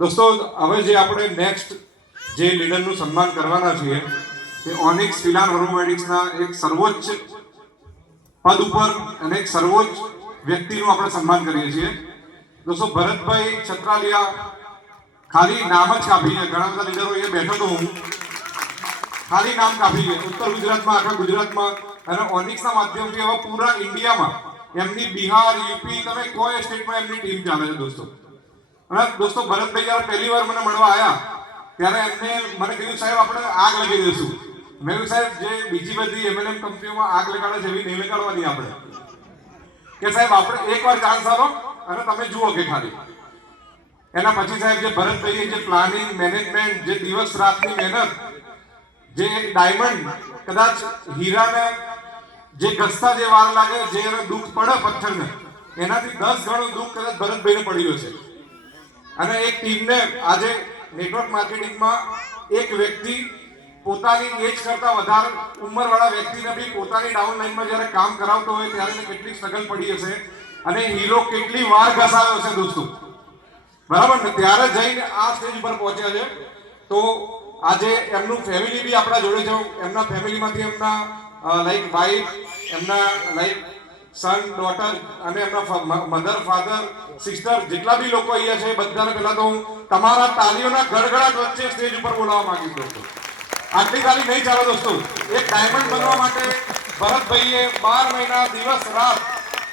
દોસ્તો હવે જે આપણે નેક્સ્ટ જે લીડરનું સન્માન કરવાના છીએ તે ઓનિક્સ ફિલાન એરોમેટિક્સના એક સર્વોચ્ચ પદ ઉપર અને એક સર્વોચ્ચ વ્યક્તિનું આપણે સન્માન કરીએ છીએ. દોસ્તો ભરતભાઈ છત્રાલિયા ખાલી નામ જ કાફી છે. ઘણા બધા લીડરો એ બેઠો તો હું ખાલી નામ કાફી છે. ઉત્તર ગુજરાતમાં, આખા ગુજરાતમાં અને ઓનિક્સના માધ્યમથી હવે પૂરા ઇન્ડિયામાં એમની બિહાર, યુપી, તમે કોઈ સ્ટેટમાં એમની ટીમ ચાલે છે દોસ્તો. અને દોસ્તો ભરતભાઈ જ્યારે પહેલી વાર મને મળવા આવ્યા ત્યારે એમને મને કીધું સાહેબ આપણે આગ લગાવી દઈશું. મેં કહ્યું સાહેબ જે બીજી બધી એમએલએમ કંપનીઓમાં આગ લગાડે છે એવી નહીં લગાડવાની આપણે, કે સાહેબ આપણે એકવાર ચાન્સ આપો અને તમે જુઓ કે ખાલી. એના પછી સાહેબ જે ભરતભાઈએ જે પ્લાનિંગ, મેનેજમેન્ટ, જે દિવસ રાતની મહેનત, જે ડાયમંડ કદાચ હીરાને જે ઘસતા જે વાર લાગે, જે એને દુઃખ પડે પથ્થરને, એનાથી 10 ગણું દુઃખ કદાચ ભરતભાઈને પડી રહ્યું છે. અને એક ટીમને આજે નેટવર્ક માર્કેટિંગમાં એક વ્યક્તિ પોતાની એજ કરતા વધારે ઉંમરવાળા વ્યક્તિને બી પોતાની ડાઉનલાઈનમાં જ્યારે કામ કરાવતો હોય ત્યારે એને કેટલી સ્ટ્રગલ પડી હશે અને હીરો કેટલી વાર ઘસાયો હશે દોસ્તો, બરાબર ને? ત્યારે જઈને આ સ્ટેજ ઉપર પહોંચ્યા છે. તો આજે એમનું ફેમિલી બી આપણા જોડે છે. એમના ફેમિલીમાંથી એમના લાઈક વાઈફ, એમના લાઈક સન, ડોટર અને એમના મધર, ફાધર, સિસ્ટર, જેટલા બી લોકો અહીંયા છે બધાને પહેલા તો હું તમારા તાલીઓના ગડગડાટ વચ્ચે સ્ટેજ ઉપર બોલાવવા માંગીશ દોસ્તો. આટલી તાલી નહીં ચાલે દોસ્તો. એક ડાયમંડ બનવા માટે ભરતભાઈએ 12 મહિના દિવસ રાત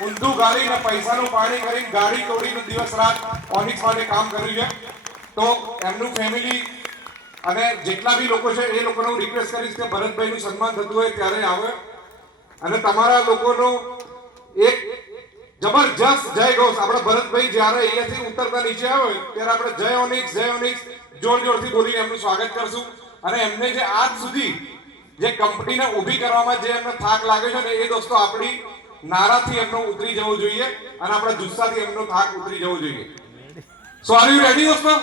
ઊંધું ગાળીને પૈસાનું પાણી કરીને ગાડી તોડીને દિવસ રાત ઓનિક્સ માટે કામ કર્યું છે. તો એમનું ફેમિલી અને જેટલા બી લોકો છે એ લોકોને હું રિક્વેસ્ટ કરીશ કે ભરતભાઈનું સન્માન થતું હોય ત્યારે આવે અને તમારા લોકોનો એક જબરજસ્ત જય ઘોષ. આપણે ભરતભાઈ જ્યારે અહીંયાથી ઉતરતા નીચે આવે ત્યારે આપણે જય ઓનિક્સ, જય ઓનિક્સ જોર જોરથી બોલીને એમનું સ્વાગત કરશું. અને એમને જે આજ સુધી જે કંપનીને ઊભી કરવામાં જે એમને થાક લાગે છે ને એ દોસ્તો આપણી નારાથી એમનો ઉતરી જવો જોઈએ અને આપણા જુસ્સાથી એમનો થાક ઉતરી જવો જોઈએ. સો આર યુ રેડી દોસ્તો?